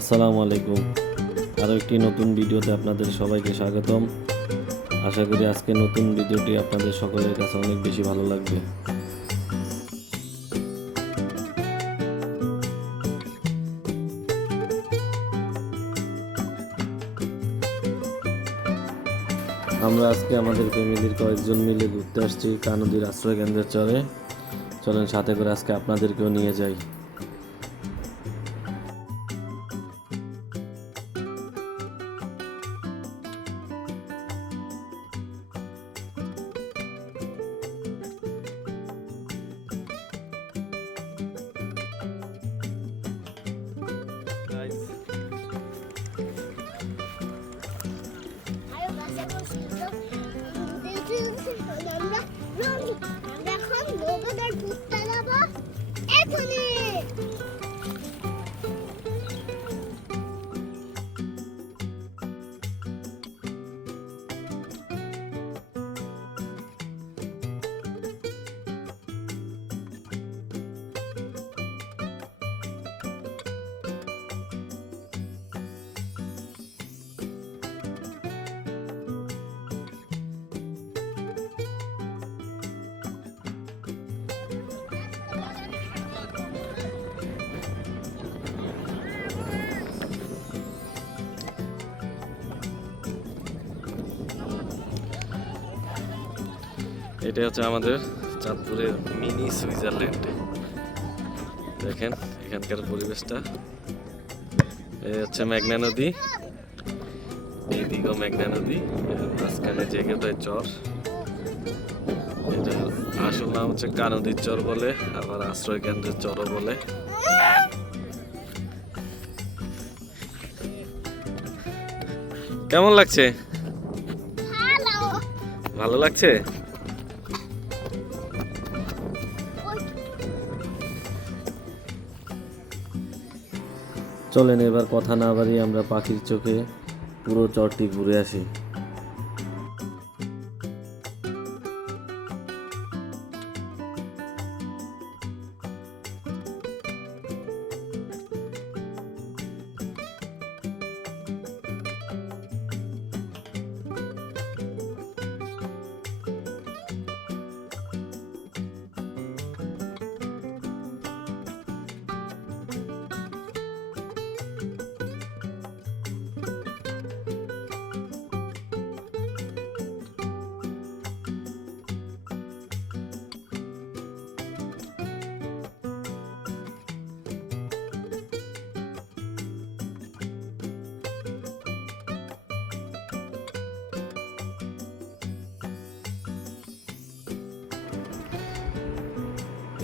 আসসালামু আলাইকুম। আরও একটি নতুন ভিডিওতে আপনাদের সবাইকে স্বাগতম। আশা করি আজকে নতুন ভিডিওটি আপনাদের সকলের কাছে অনেক বেশি ভালো লাগবে। আমরা আজকে আমাদের ফ্যামিলির কয়েকজন মিলে ঘুরতে আসছি কানদীর আশ্রয় কেন্দ্রের চরে। চলেন সাথে করে আজকে আপনাদেরকেও নিয়ে যাই। এটা হচ্ছে আমাদের চাঁদপুরের মিনি সুইজারল্যান্ড। দেখেন এখানকার পরিবেশটা। এই হচ্ছে মেঘনা নদী। এইদিকেও মেঘনা নদী। মাঝখানে জায়গাটায় চর। এটা আসল নাম হচ্ছে কানদীর চর বলে আবার আশ্রয় কেন্দ্রের চরও বলে। কেমন লাগছে? ভালো লাগছে? চলেন এবার কথা না বাড়িয়ে আমরা পাখির চোখে পুরো চরটি ঘুরে আসি।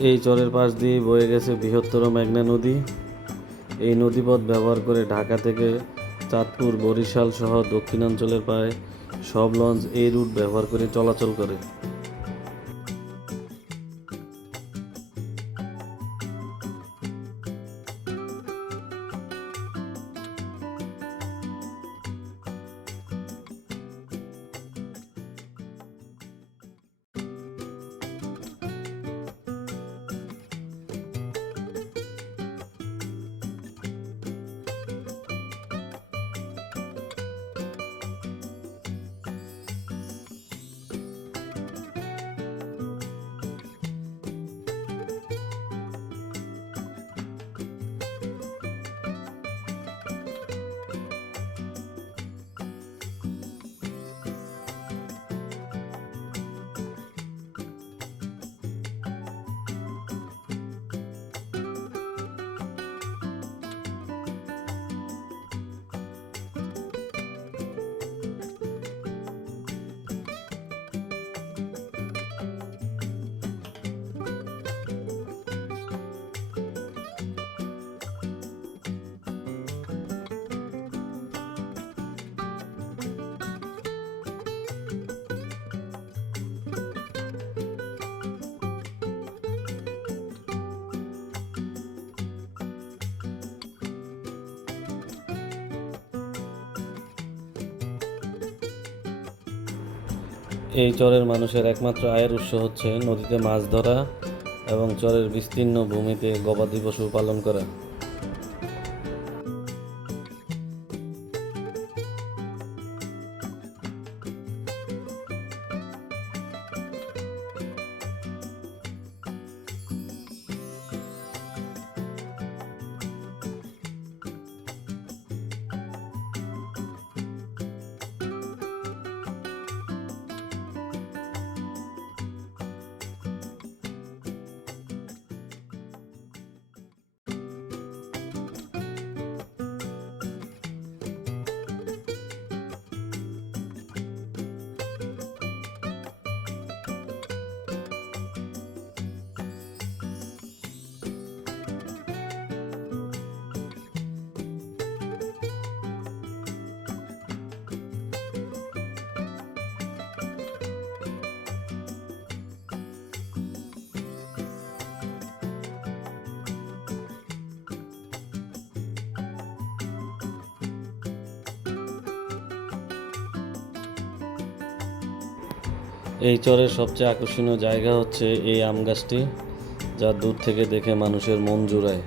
এই চরের পাশ দিয়ে বয়ে গেছে বৃহত্তর মেঘনা নদী। এই নদীপথ ব্যবহার করে ঢাকা থেকে চাঁদপুর, বরিশাল সহ দক্ষিণাঞ্চলের প্রায় সব লঞ্চ এই রুট ব্যবহার করে চলাচল করে। এই চরের মানুষের একমাত্র আয়ের উৎস হচ্ছে নদীতে মাছ ধরা এবং চরের বিস্তীর্ণ ভূমিতে গবাদি পশু পালন করা। এই চরের সবচেয়ে আকর্ষণীয় জায়গা হচ্ছে এই আম গাছটি, যা দূর থেকে দেখে মানুষের মন জুড়ায়।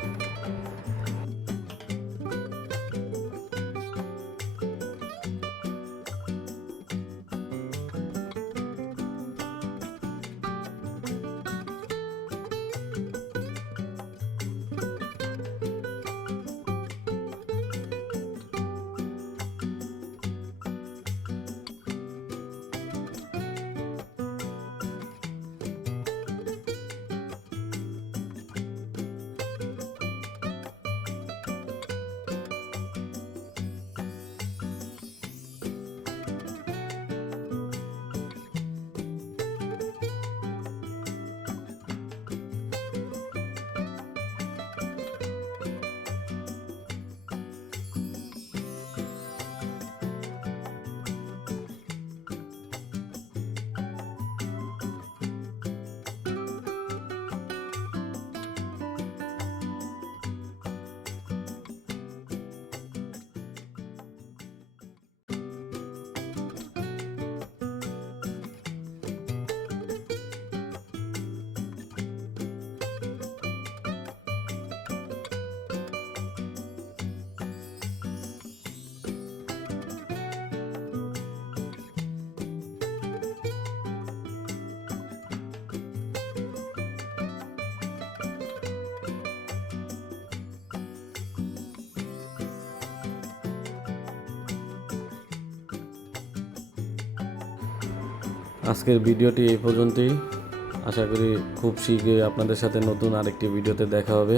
আজকের ভিডিওটি এই পর্যন্তই। আশা করি খুব শীঘ্রই আপনাদের সাথে নতুন আরেকটি ভিডিওতে দেখা হবে।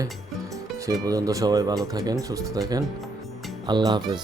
সেই পর্যন্ত সবাই ভালো থাকেন, সুস্থ থাকেন। আল্লাহ হাফেজ।